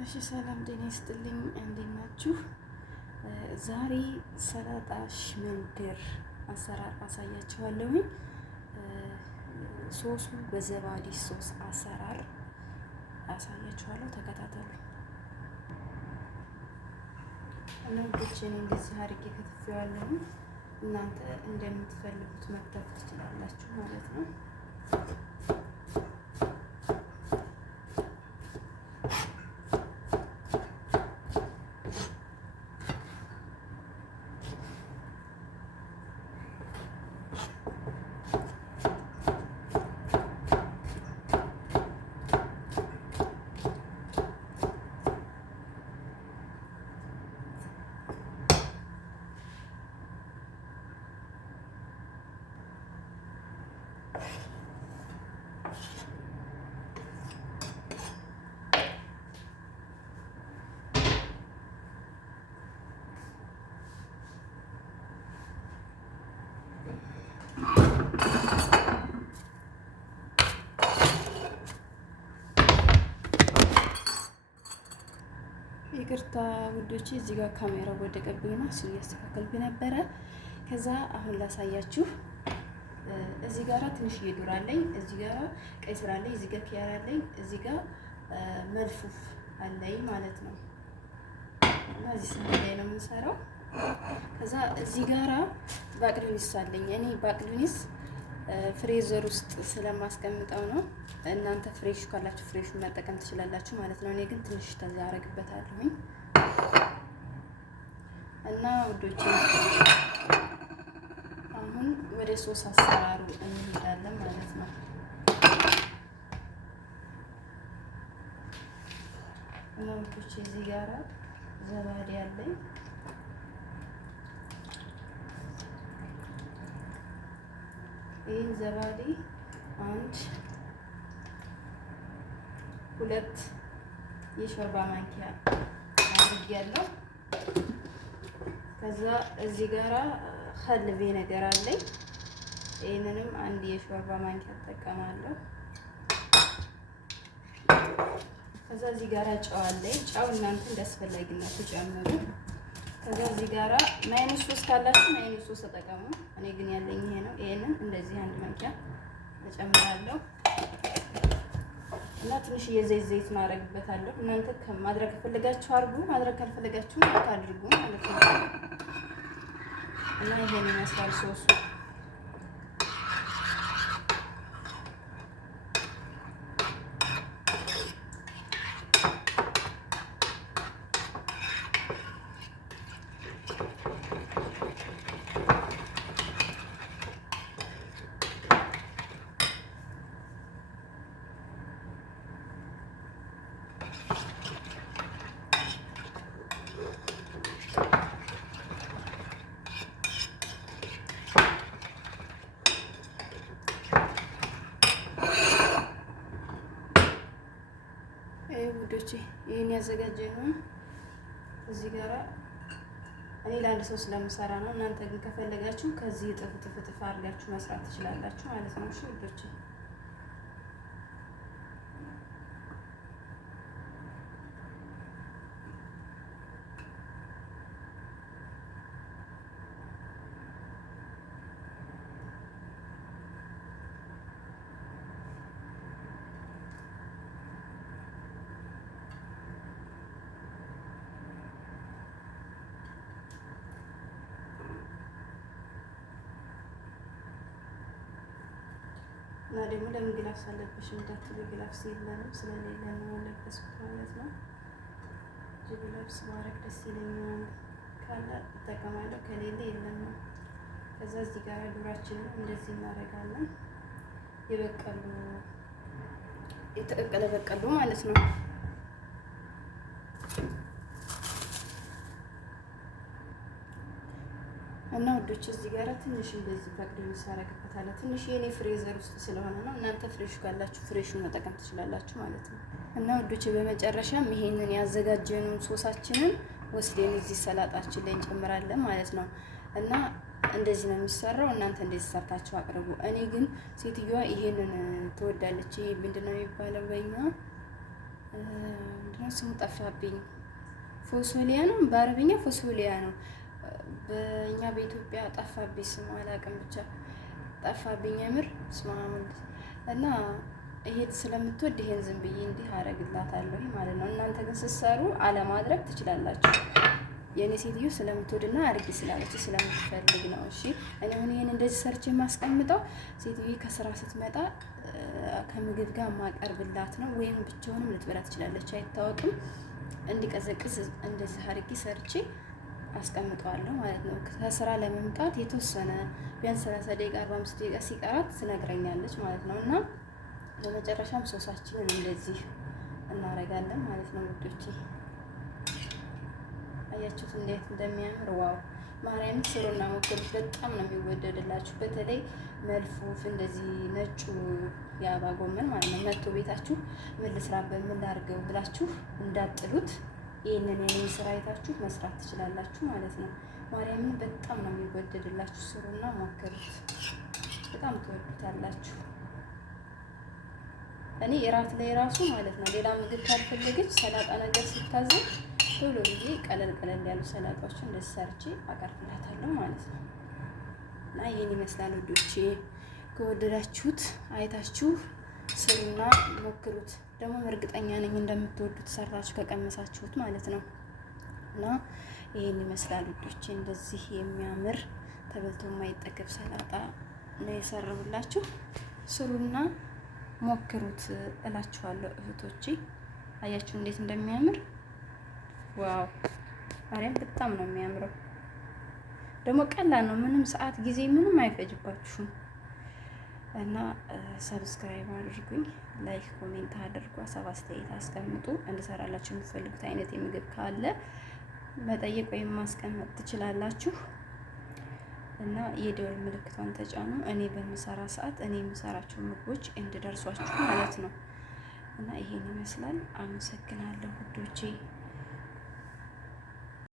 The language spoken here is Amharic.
እሺ ሰላም ጤና ይስጥልኝ። እንዴት ናችሁ? ዛሬ ሰላጣ ሽመንደር አሰራር አሳያችኋለሁ። ሶሱ በዘባዲ ሶስ አሰራር አሳያችኋለሁ። ተከታተሉ እና ብቻዬን እንደዚህ አድርጌ ከትፌዋለሁ። እናንተ እንደምትፈልጉት መክተፍ ትችላላችሁ ማለት ነው። ይቅርታ ውዶቼ፣ እዚህ ጋር ካሜራው ወደቀብኝና እሱን እያስተካከልኩ ነበረ። ከዛ አሁን ላሳያችሁ። እዚህ ጋራ ትንሽዬ ዶሮ አለኝ፣ እዚህ ጋራ ቀይ ስር አለኝ፣ እዚህ ጋር ኪያር አለኝ፣ እዚህ ጋር መልፉፍ አለኝ ማለት ነው። እና እዚህ ስንት ላይ ነው የምሰራው። ከዛ እዚህ ጋራ ባቅሊኒስ አለኝ። እኔ ባቅሊኒስ ፍሬዘር ውስጥ ስለማስቀምጠው ነው። እናንተ ፍሬሽ ካላችሁ ፍሬሹን መጠቀም ትችላላችሁ ማለት ነው። እኔ ግን ትንሽ ተዛረግበታለሁኝ እና ውዶቼ አሁን ወደ ሶስ አሰራሩ እንሄዳለን ማለት ነው። እና ውዶቼ እዚህ ጋራ ዘባዴ አለኝ። ይህን ዘባዴ 2 የሾርባ ማንኪያ አድርጌያለሁ። ከዛ እዚህ ጋራ ኸልቤ ነገር አለኝ። ይህንንም 1 የሾርባ ማንኪያ እጠቀማለሁ። ከዛ እዚህ ጋራ ጨው አለኝ። ጨው እናንተ እንዳስፈላጊነቱ ጨምሩ። ከዛ እዚህ ጋራ ማይነስ 3 ካላችሁ ማይነስ 3 ተጠቀሙ። እኔ ግን ያለኝ ይሄ ነው። ይሄንን እንደዚህ 1 ማንኪያ እጨምራለሁ እና ትንሽ ዘይት ማድረግበታለሁ። እናንተ ማድረግ ከፈለጋችሁ አድርጉ፣ ማድረግ ካልፈለጋችሁ አታድርጉ ማለት ነው። እና ይሄን ይመስላል ሶሱ። ውዶቼ ይሄን ያዘጋጀነው እዚህ ጋራ እኔ ለአንድ ሰው ስለምሰራ ነው። እናንተ ግን ከፈለጋችሁ ከዚህ ጥፍ አድርጋችሁ መስራት ትችላላችሁ ማለት ነው። እሺ ውዶቼ እና ደግሞ ለምን ግላፍስ አለብሽ እንዳትሉ፣ ግላፍስ የለንም ስለሌለ ነው ያለበስኩት ማለት ነው። ግላፍስ ማድረግ ደስ ይለኛል፣ ካለ እጠቀማለሁ፣ ከሌለ የለም ነው። ከዛ እዚህ ጋር ዱራችንን እንደዚህ እናደርጋለን። የተቀቀለ በቀሉ ማለት ነው። እና ወዶች እዚህ ጋር ትንሽ እንደዚህ ባቅሊኒስ አደርግበታለሁ። ትንሽ የኔ ፍሬዘር ውስጥ ስለሆነ ነው። እናንተ ፍሬሽ ካላችሁ ፍሬሹን መጠቀም ትችላላችሁ ማለት ነው። እና ወዶች በመጨረሻም ይሄንን ያዘጋጀነውን ሶሳችንን ወስደን እዚህ ሰላጣችን ላይ እንጨምራለን ማለት ነው። እና እንደዚህ ነው የሚሰራው። እናንተ እንደዚህ ሰርታችሁ አቅርቡ። እኔ ግን ሴትዮዋ ይሄንን ትወዳለች። ይሄ ምንድነው የሚባለው በእኛ ምንድነው ስሙ ጠፋብኝ። ፎሶሊያ ነው በአረብኛ ፎሶሊያ ነው። በእኛ በኢትዮጵያ ጠፋብኝ ስሙ አላውቅም፣ ብቻ ጠፋብኝ የምር ስማሙል እና ይሄን ስለምትወድ ይሄን ዝም ብዬ እንዲህ አረግላታለሁ ማለት ነው። እናንተ ግን ስትሰሩ አለማድረግ ትችላላችሁ። የእኔ ሴትዮ ስለምትወድና አርጊ ስላለች ስለምትፈልግ ነው። እሺ እኔ አሁን ይሄን እንደዚህ ሰርች የማስቀምጠው ሴትዮ ከስራ ስትመጣ ከምግብ ጋር ማቀርብላት ነው። ወይም ብቻውንም ልትበላ ትችላለች፣ አይታወቅም። እንዲቀዘቅዝ እንደዚህ አርጊ ሰርቼ አስቀምጠዋለሁ ማለት ነው። ከስራ ለመምጣት የተወሰነ ቢያንስ 30 ደቂቃ 45 ደቂቃ ሲቀራት ትነግረኛለች ማለት ነው። እና በመጨረሻም ሶሳችንን እንደዚህ እናረጋለን ማለት ነው ውዶቼ። አያችሁት እንዴት እንደሚያምር ዋው! ማርያም ስሩና ሞክሩት፣ በጣም ነው የሚወደድላችሁ። በተለይ መልፉፍ እንደዚህ ነጩ የአበባ ጎመን ማለት ነው መጥቶ ቤታችሁ ምን ልስራበት ምን ላድርገው ብላችሁ እንዳጥሉት ይህንን የኔን ስራ አይታችሁ መስራት ትችላላችሁ ማለት ነው። ማርያምን በጣም ነው የሚወደድላችሁ። ስሩና ሞክሩት፣ በጣም ትወዱታላችሁ። እኔ እራት ላይ ራሱ ማለት ነው ሌላ ምግብ ካልፈለገች ሰላጣ ነገር ስታዘዝ ቶሎ ብዬ ቀለል ቀለል ያሉ ሰላጣዎችን እንደዚህ ሰርቼ አቀርብላታለሁ ማለት ነው። እና ይሄን ይመስላል ውዶቼ። ከወደዳችሁት አይታችሁ ስሩና ሞክሩት። ደግሞ እርግጠኛ ነኝ እንደምትወዱት ሰራችሁ ከቀመሳችሁት ማለት ነው። እና ይሄን ይመስላል ውዶቼ። እንደዚህ የሚያምር ተበልቶ የማይጠገብ ሰላጣ ነው የሰራሁላችሁ። ስሩና ሞክሩት እላችኋለሁ እህቶቼ። አያችሁ እንዴት እንደሚያምር ዋው! ማርያም በጣም ነው የሚያምረው። ደግሞ ቀላል ነው፣ ምንም ሰዓት ጊዜ ምንም አይፈጅባችሁም። እና ሰብስክራይብ አድርጉኝ፣ ላይክ ኮሜንት አድርጉ፣ ሀሳብ አስተያየት አስቀምጡ። እንድሰራላችሁ የምትፈልጉት አይነት የምግብ ካለ መጠየቅ ወይም ማስቀመጥ ትችላላችሁ። እና የደወል ምልክቷን ተጫኑ፣ እኔ በምሰራ ሰዓት እኔ የምሰራቸው ምግቦች እንድደርሷችሁ ማለት ነው። እና ይሄን ይመስላል። አመሰግናለሁ ውዶቼ።